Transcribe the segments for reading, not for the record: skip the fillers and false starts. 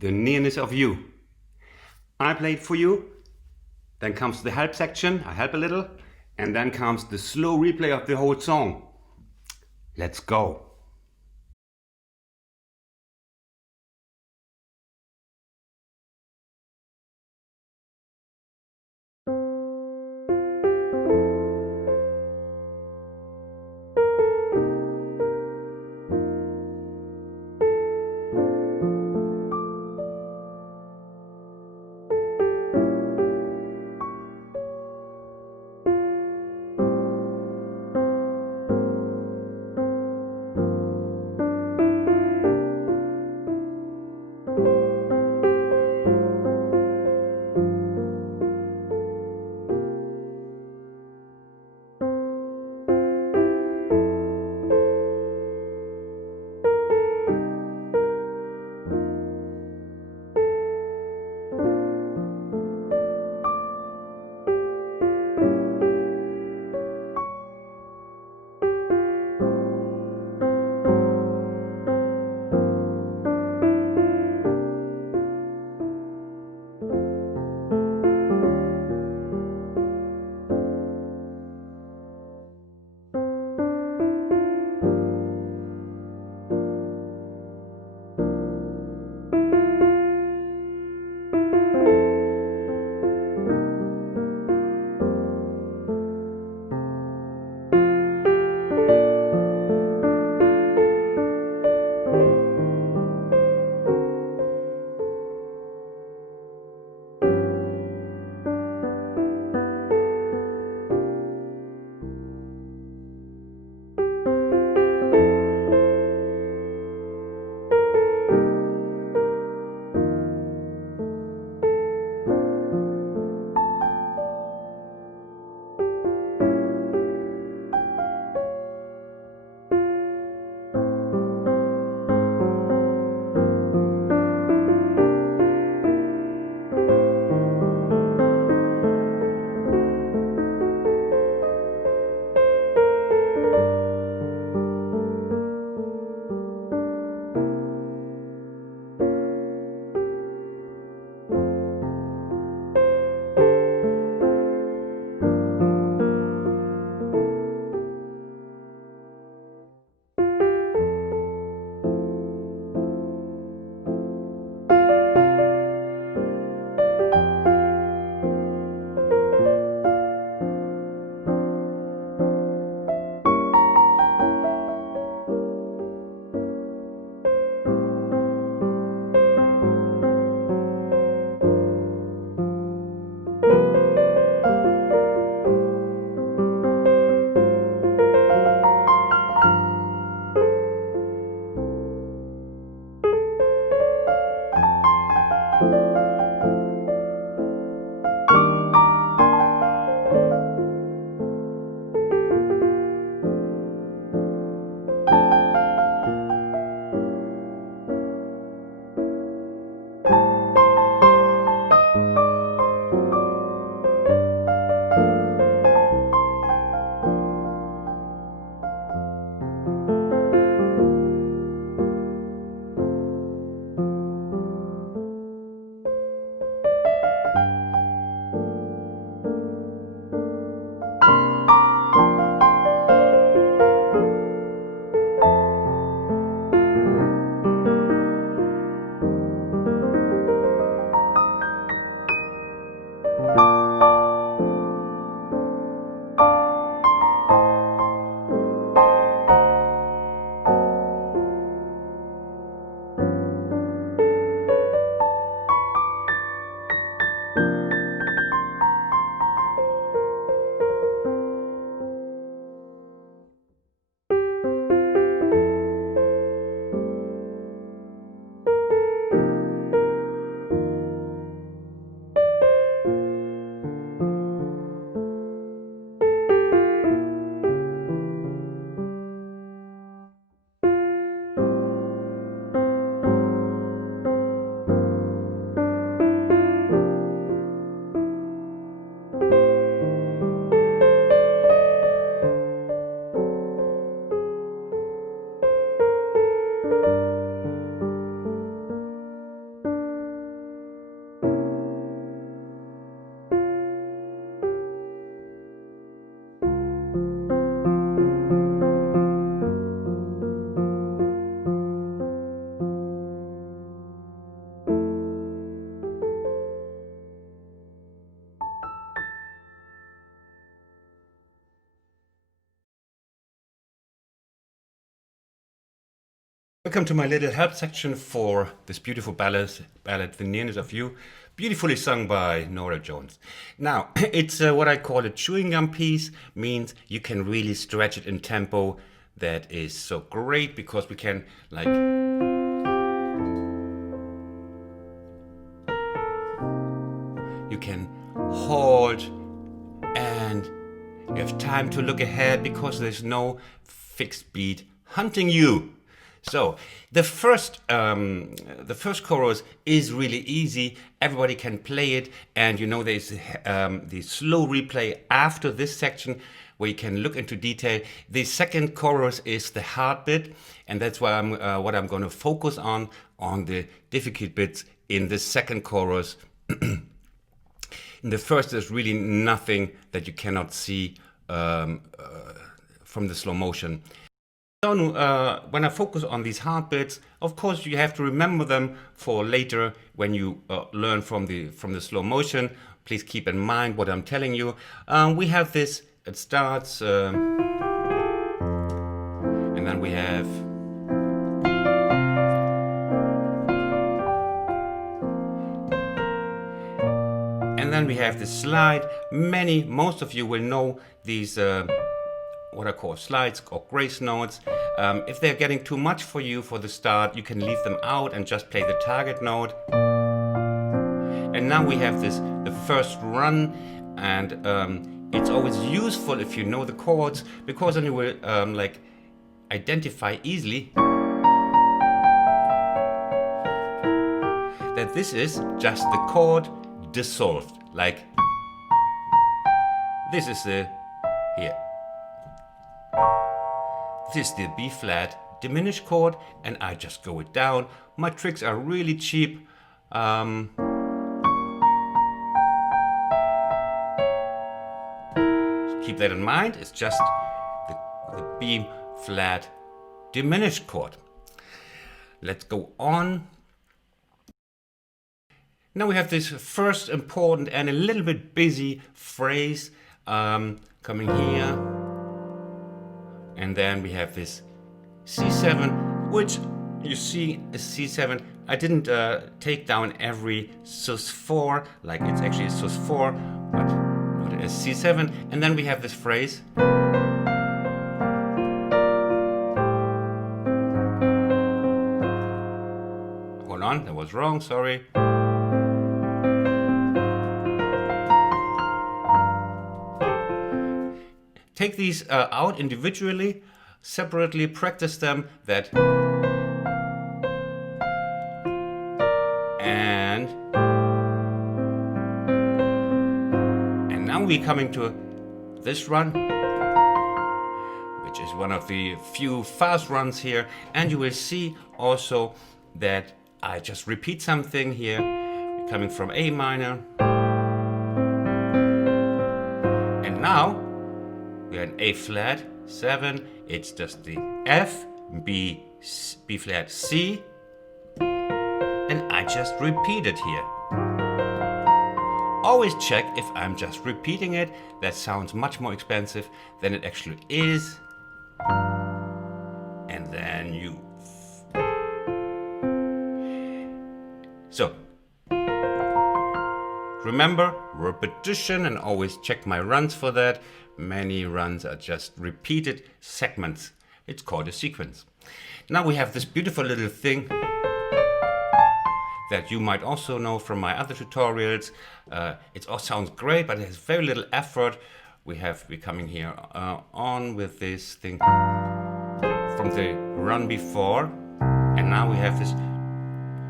the nearness of you. I play it for you, then comes the help section, I help a little, and then comes the slow replay of the whole song. Let's go. Welcome to my little help section for this beautiful ballad, The Nearness of You, beautifully sung by Norah Jones. Now, it's what I call a chewing gum piece, means you can really stretch it in tempo. That is so great because we can like you can hold and you have time to look ahead because there's no fixed beat hunting you. So the first chorus is really easy. Everybody can play it, and you know there's the slow replay after this section where you can look into detail. The second chorus is the hard bit, and that's why what I'm going to focus on the difficult bits in the second chorus. In the first, there's really nothing that you cannot see from the slow motion. So when I focus on these hard bits, of course you have to remember them for later when you learn from the slow motion. Please keep in mind what I'm telling you. We have this. It starts, and then we have. And then we have the slide. Most of you will know these what I call slides or grace notes. If they're getting too much for you for the start, you can leave them out and just play the target note. And now we have the first run, and it's always useful if you know the chords, because then you will like identify easily that this is just the chord dissolved. Like this is the here. This is the B flat diminished chord, and I just go it down. My tricks are really cheap. So keep that in mind. It's just the B flat diminished chord. Let's go on. Now we have this first important and a little bit busy phrase coming here. And then we have this C7, which you see is C7. I didn't take down every sus4, like it's actually a sus4, but not a C7. And then we have this phrase. Hold on, that was wrong, sorry. Take these out individually, separately, practice them, and now we're coming to this run, which is one of the few fast runs here, and you will see also that I just repeat something here, coming from A minor, and now we are in A flat 7. It's just the F, B flat, C, and I just repeat it here. Always check if I'm just repeating it. That sounds much more expensive than it actually is. And then you. So. Remember, repetition, and always check my runs for that. Many runs are just repeated segments. It's called a sequence. Now we have this beautiful little thing that you might also know from my other tutorials. It all sounds great, but it has very little effort. We're coming here on with this thing from the run before. And now we have this.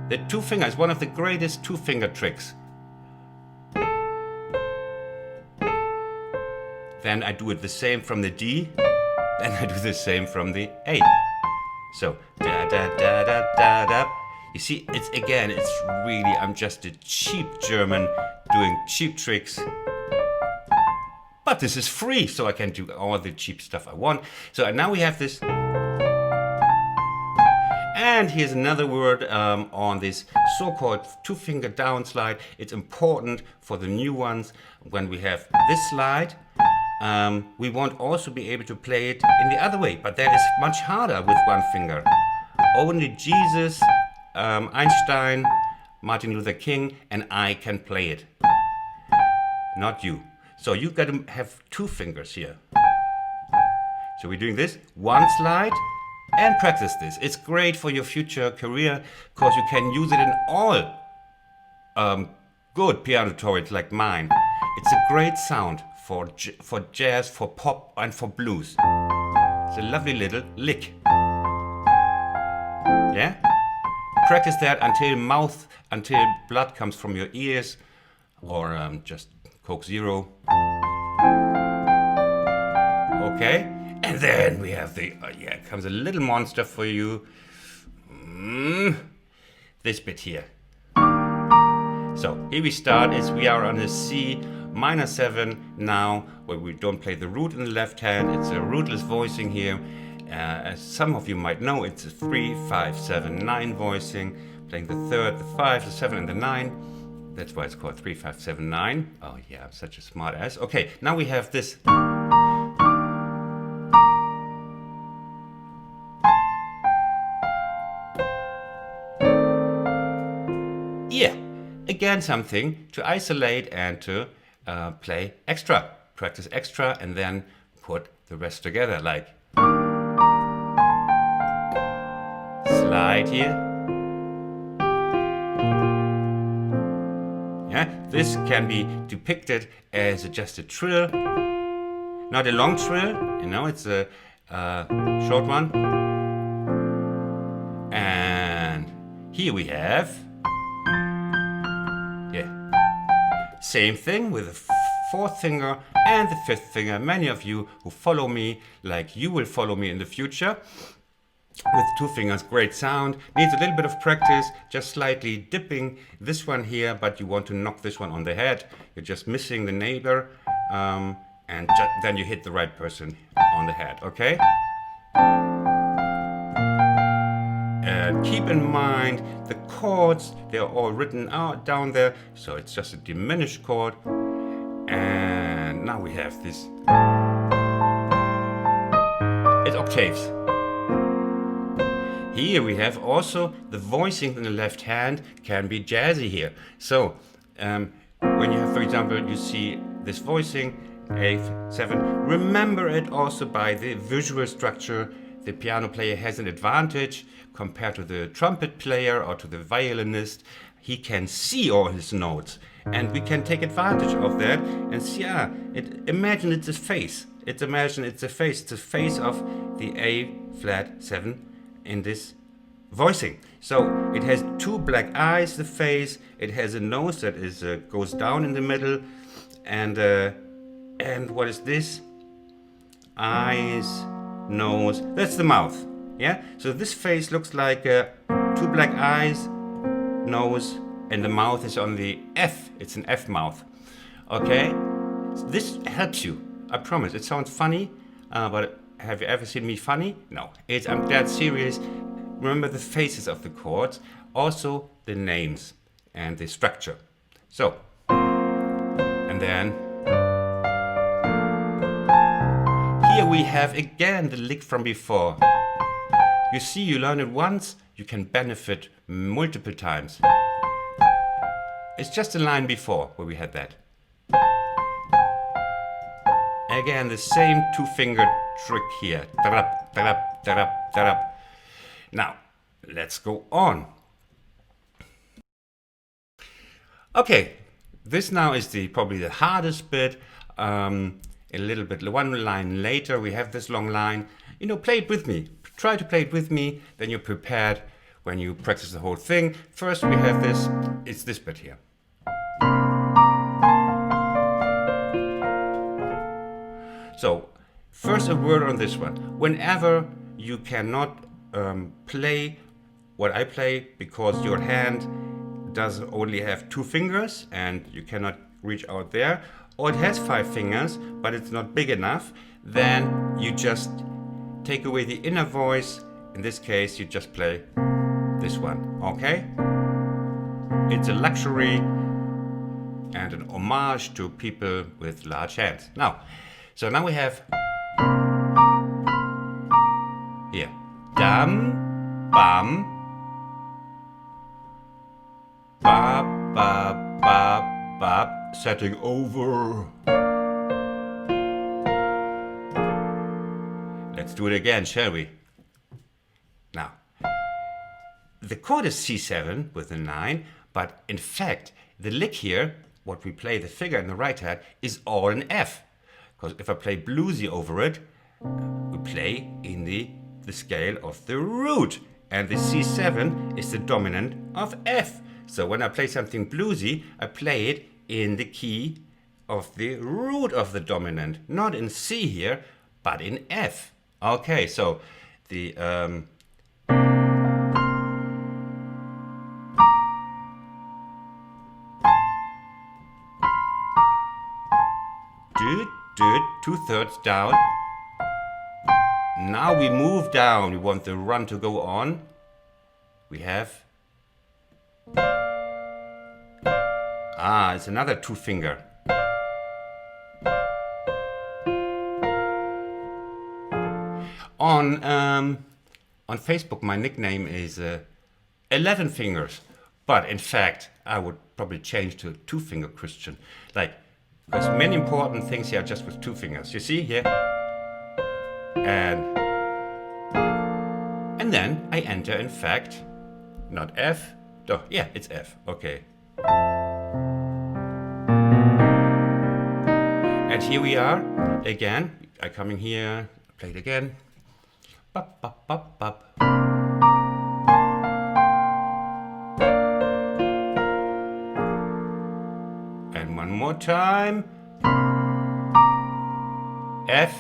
The two finger is one of the greatest two-finger tricks. Then I do it the same from the D, then I do the same from the A. So, da da da da da da. You see, it's really, I'm just a cheap German doing cheap tricks. But this is free, so I can do all the cheap stuff I want. So now we have this. And here's another word on this so-called two-finger down slide. It's important for the new ones when we have this slide. We won't also be able to play it in the other way, but that is much harder with one finger. only Jesus, Einstein, Martin Luther King, and I can play it. Not you. So you got to have 2 fingers here. So we're doing this, 1 slide, and practice this. It's great for your future career because you can use it in all good piano tutorials like mine. It's a great sound for jazz, for pop, and for blues. It's a lovely little lick. Yeah? Practice that until blood comes from your ears, or just Coke Zero. Okay? And then we have comes a little monster for you. This bit here. So here we start we are on a C minor 7 now, where we don't play the root in the left hand. It's a rootless voicing here. As some of you might know, it's a 3, 5, 7, 9 voicing, playing the 3rd, the 5, the 7, and the 9. That's why it's called 3, 5, 7, 9. Oh yeah, I'm such a smart ass. Okay, now we have this. Yeah, again something to isolate and to play extra, practice extra, and then put the rest together, like slide here. Yeah, this can be depicted as just a trill, not a long trill, you know, it's a short one. And here we have, same thing with the 4th finger and the 5th finger. Many of you who follow me, like you will follow me in the future, with 2 fingers, great sound. Needs a little bit of practice, just slightly dipping this one here, but you want to knock this one on the head. You're just missing the neighbor, and then you hit the right person on the head, okay? And keep in mind the chords, they're all written out down there, so it's just a diminished chord. And now we have this. It's octaves. Here we have also the voicing in the left hand can be jazzy here. So when you have, for example, you see this voicing, A7, remember it also by the visual structure. The piano player has an advantage compared to the trumpet player or to the violinist. He can see all his notes, and we can take advantage of that and see, imagine it's a face. It's the face of the A flat 7 in this voicing. So it has 2 black eyes, the face. It has a nose that is goes down in the middle, and what is this? Eyes, nose. That's the mouth. Yeah. So this face looks like 2 black eyes, nose, and the mouth is on the F. It's an F mouth. Okay. So this helps you. I promise. It sounds funny, but have you ever seen me funny? No. I'm dead serious. Remember the faces of the chords, also the names and the structure. So, and then here we have again the lick from before. You see, you learn it once, you can benefit multiple times. It's just a line before where we had that. Again, the same 2-finger trick here. Tarap, tarap, tarap, tarap. Now, let's go on. Okay, this now is probably the hardest bit. A little bit, 1 line later, we have this long line. You know, play it with me. Try to play it with me, then you're prepared when you practice the whole thing. First we have this, it's this bit here. So, first a word on this one. Whenever you cannot play what I play because your hand does only have 2 fingers and you cannot reach out there, or it has 5 fingers but it's not big enough, then you just take away the inner voice. In this case, you just play this one, okay? It's a luxury and an homage to people with large hands. Now we have here, dum, bum, ba, ba, ba, ba, setting over. Let's do it again, shall we? Now, the chord is C7 with the 9, but in fact, the lick here, what we play, the figure in the right hand, is all in F. Because if I play bluesy over it, we play in the scale of the root. And the C7 is the dominant of F. So when I play something bluesy, I play it in the key of the root of the dominant. Not in C here, but in F. Okay, so the... two-thirds down. Now we move down. We want the run to go on. We have... it's another two finger. On Facebook, my nickname is 11 fingers. But in fact, I would probably change to two finger Christian. Like, because many important things here are just with two fingers. You see here? And then I enter, in fact, not F. Oh, yeah, it's F. Okay. And here we are again. I come in here, play it again. Bop, bop, bop, bop. And one more time. F.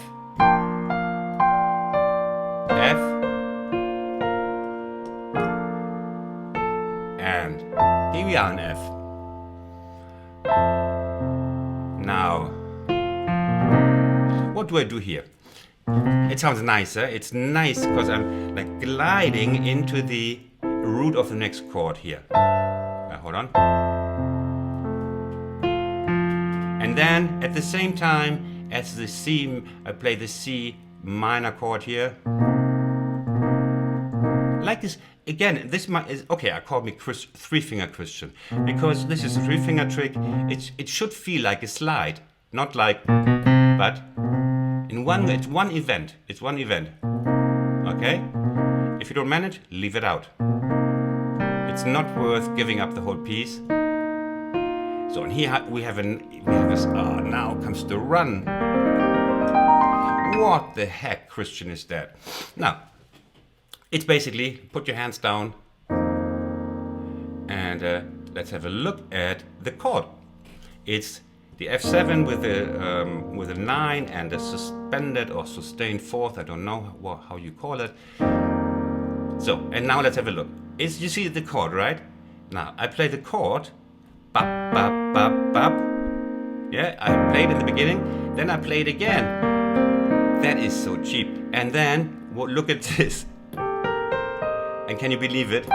F. And here we are in F. Now, what do I do here? It sounds nicer. It's nice because I'm like gliding into the root of the next chord here. Hold on. And then at the same time as the C, I play the C minor chord here. Like this. Again, this is okay. I call me three-finger Christian because this is a three-finger trick. It should feel like a slide, not like, but in one. It's one event. It's one event. Okay. If you don't manage, leave it out. It's not worth giving up the whole piece. So and here we have this. Now comes the run. What the heck, Christian, is that? Now. It's basically put your hands down and let's have a look at the chord. It's the F7 with a 9 and a suspended or sustained fourth. I don't know how you call it. So, and now let's have a look. You see the chord, right? Now I play the chord. Bop, bop, bop, bop. Yeah, I played in the beginning. Then I play it again. That is so cheap. And then look at this. And can you believe it?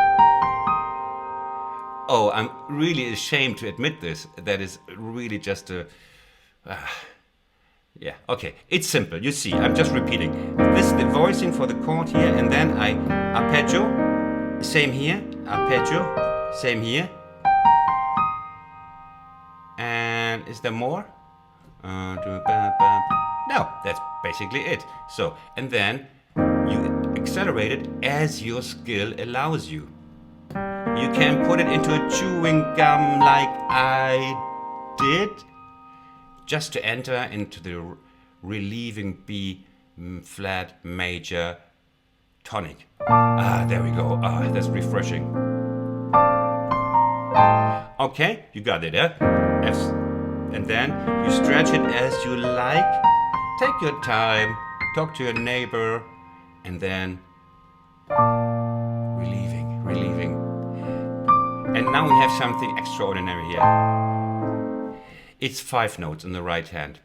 Oh, I'm really ashamed to admit this. That is really just a... yeah, okay. It's simple. You see, I'm just repeating. This is the voicing for the chord here, and then I arpeggio. Same here. Arpeggio. Same here. And is there more? No, that's basically it. So, and then you accelerate it as your skill allows you. You can put it into a chewing gum like I did, just to enter into the relieving B flat major tonic. There we go. That's refreshing. Okay, you got it, eh? F. And then you stretch it as you like. Take your time, talk to your neighbor, and then relieving. And now we have something extraordinary here. It's 5 notes in the right hand.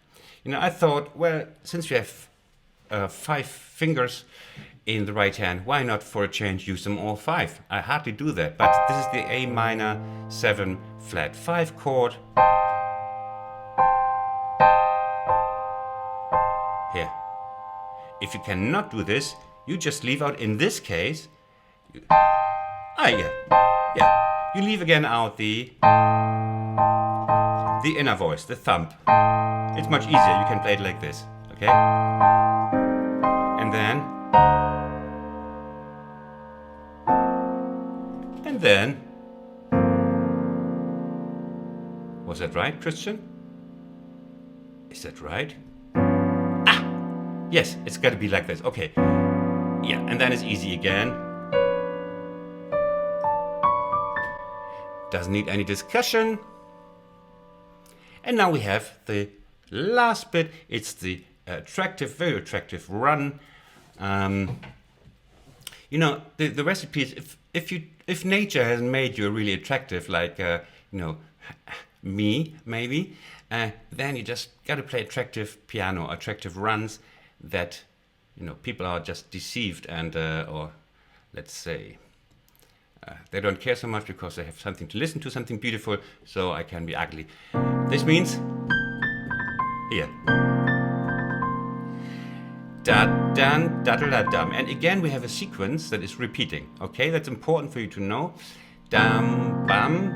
You know, I thought, well, since you have 5 fingers in the right hand, why not for a change use them all 5? I hardly do that, but this is the A minor 7 flat 5 chord. Here. If you cannot do this, you just leave out, in this case, Yeah. You leave again out the inner voice, the thumb. It's much easier. You can play it like this, okay? And then, was that right, Christian? Is that right? Yes, it's got to be like this. Okay. Yeah, and then it's easy again. Doesn't need any discussion. And now we have the last bit. It's the attractive, very attractive run. You know, the recipe is if nature has made you really attractive, like you know, me maybe, then you just got to play attractive piano, attractive runs that, you know, people are just deceived and or let's say they don't care so much because they have something to listen to, something beautiful. So I can be ugly. This means here. Da dan da da da dum. And again we have a sequence that is repeating. Okay, that's important for you to know. Dum bum.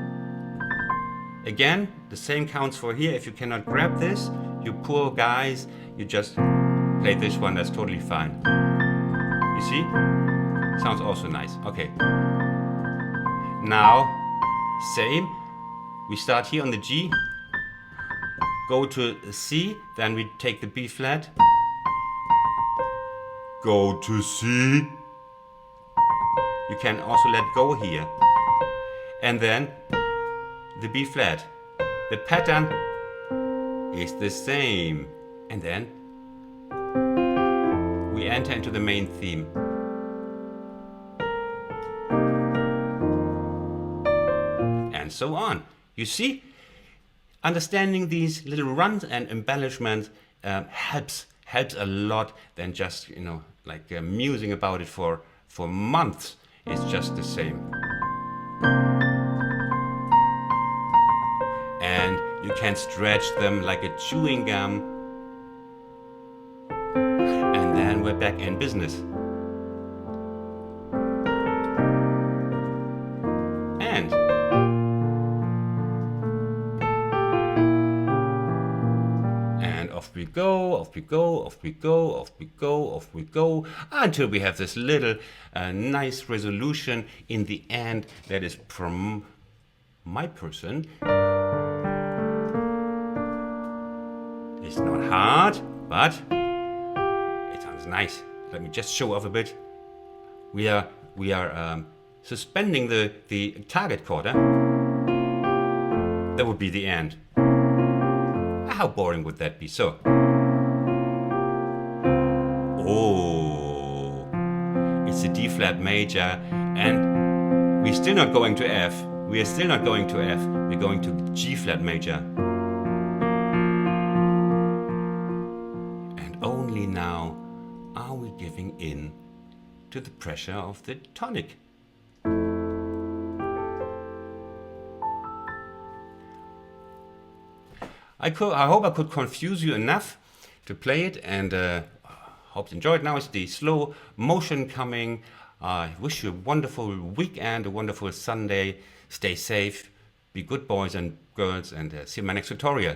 Again, the same counts for here. If you cannot grab this, you poor guys, you just play this one. That's totally fine. You see? Sounds also nice. Okay. Now, same. We start here on the G, go to C, then we take the B flat, go to C. You can also let go here. And then the B flat. The pattern is the same. And then we enter into the main theme. And so on. You see, understanding these little runs and embellishments helps a lot than just, you know, like musing about it for months. It's just the same. And you can stretch them like a chewing gum. And then we're back in business. And off we go, off we go, off we go, off we go, off we go, until we have this little nice resolution in the end that is from my person. It's not hard, but it sounds nice. Let me just show off a bit. We are suspending the target chord. That would be the end. How boring would that be? So, oh, it's a D flat major, and we're still not going to F. We are still not going to F. We're going to G flat major. And only now are we giving in to the pressure of the tonic. I hope I could confuse you enough to play it, and hope you enjoyed. Now it's the slow motion coming. I wish you a wonderful weekend, a wonderful Sunday. Stay safe, be good boys and girls, and see you in my next tutorial.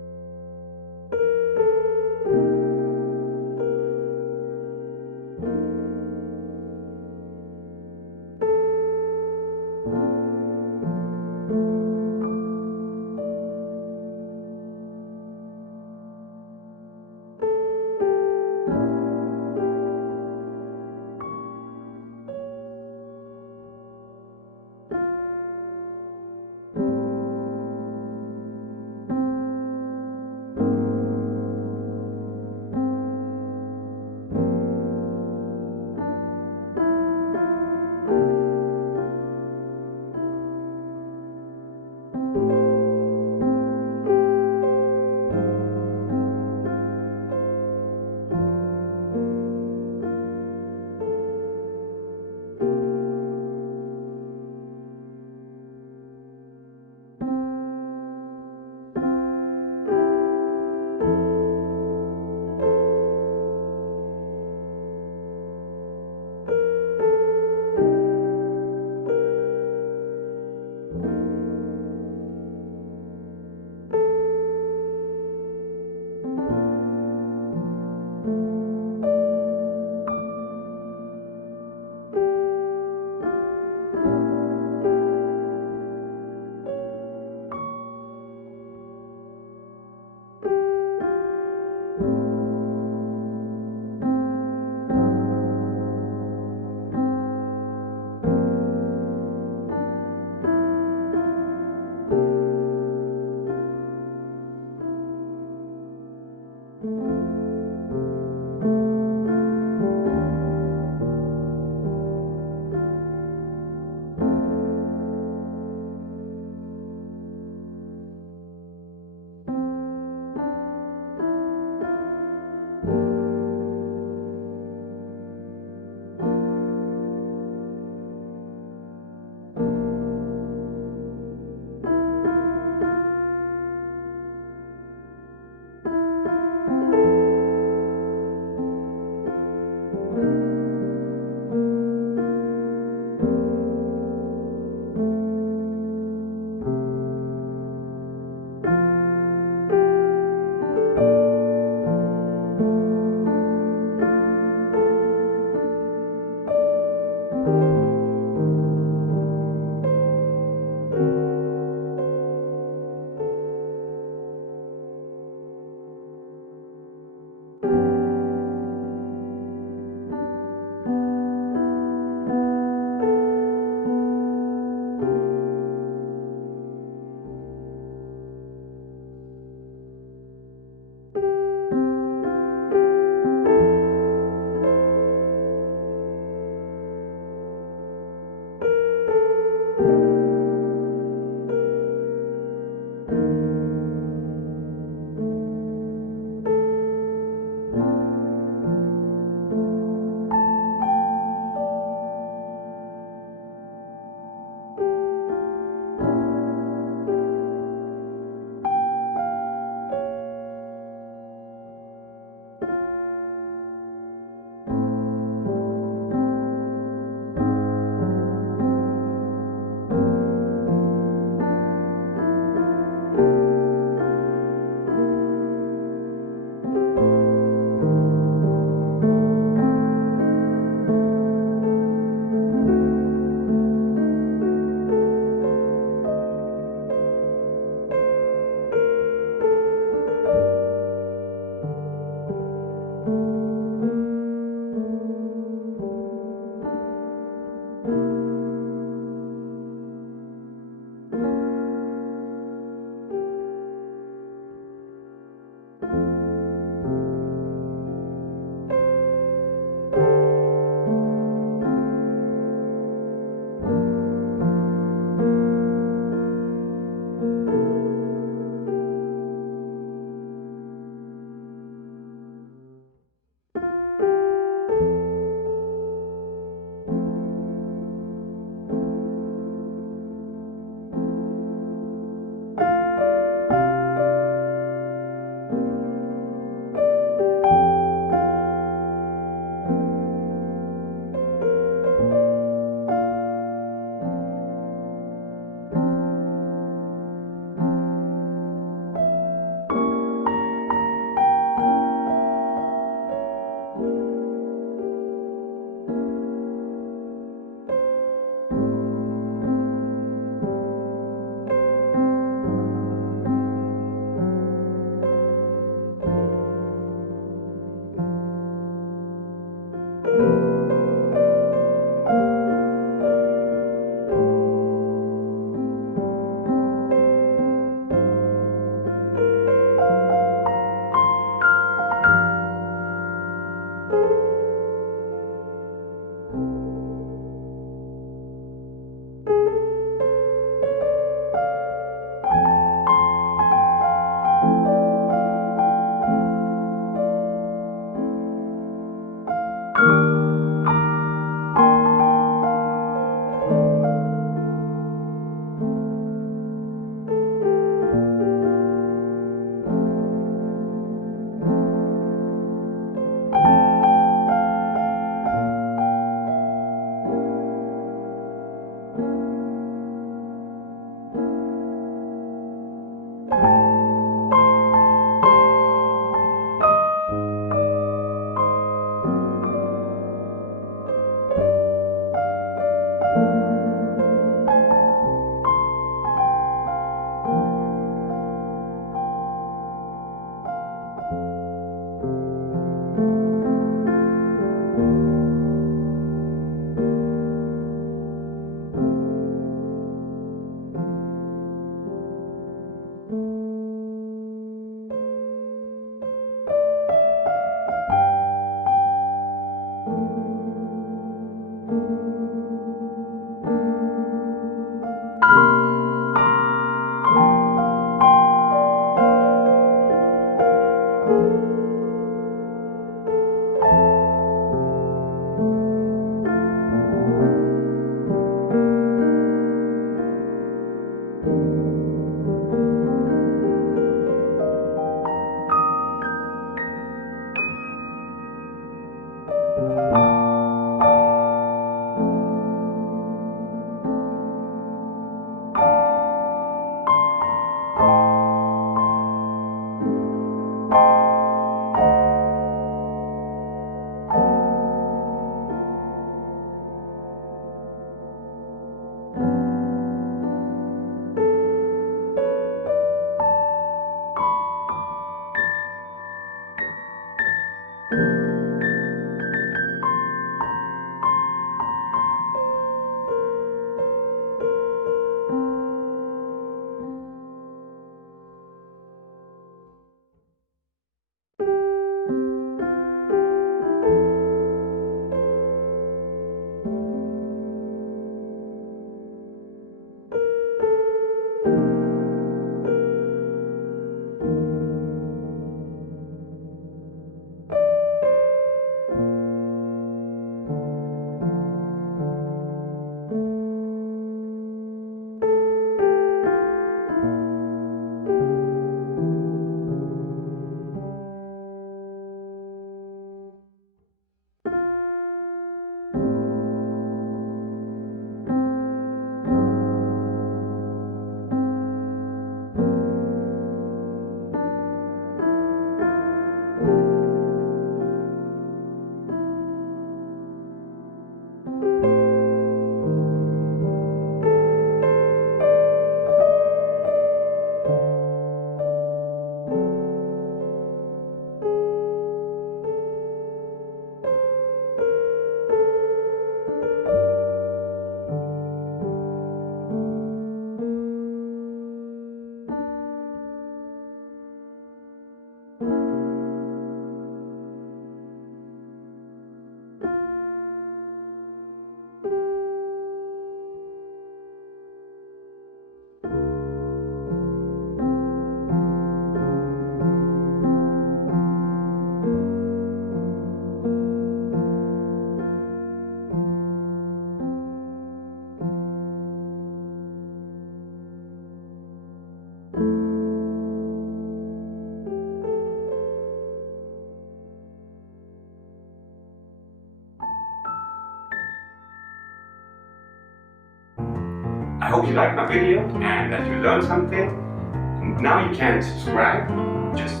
I hope you liked my video and that you learned something. Now you can subscribe. Just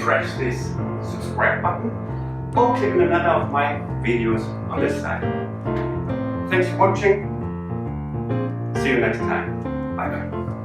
press this subscribe button or click on another of my videos on this side. Thanks for watching. See you next time. Bye bye.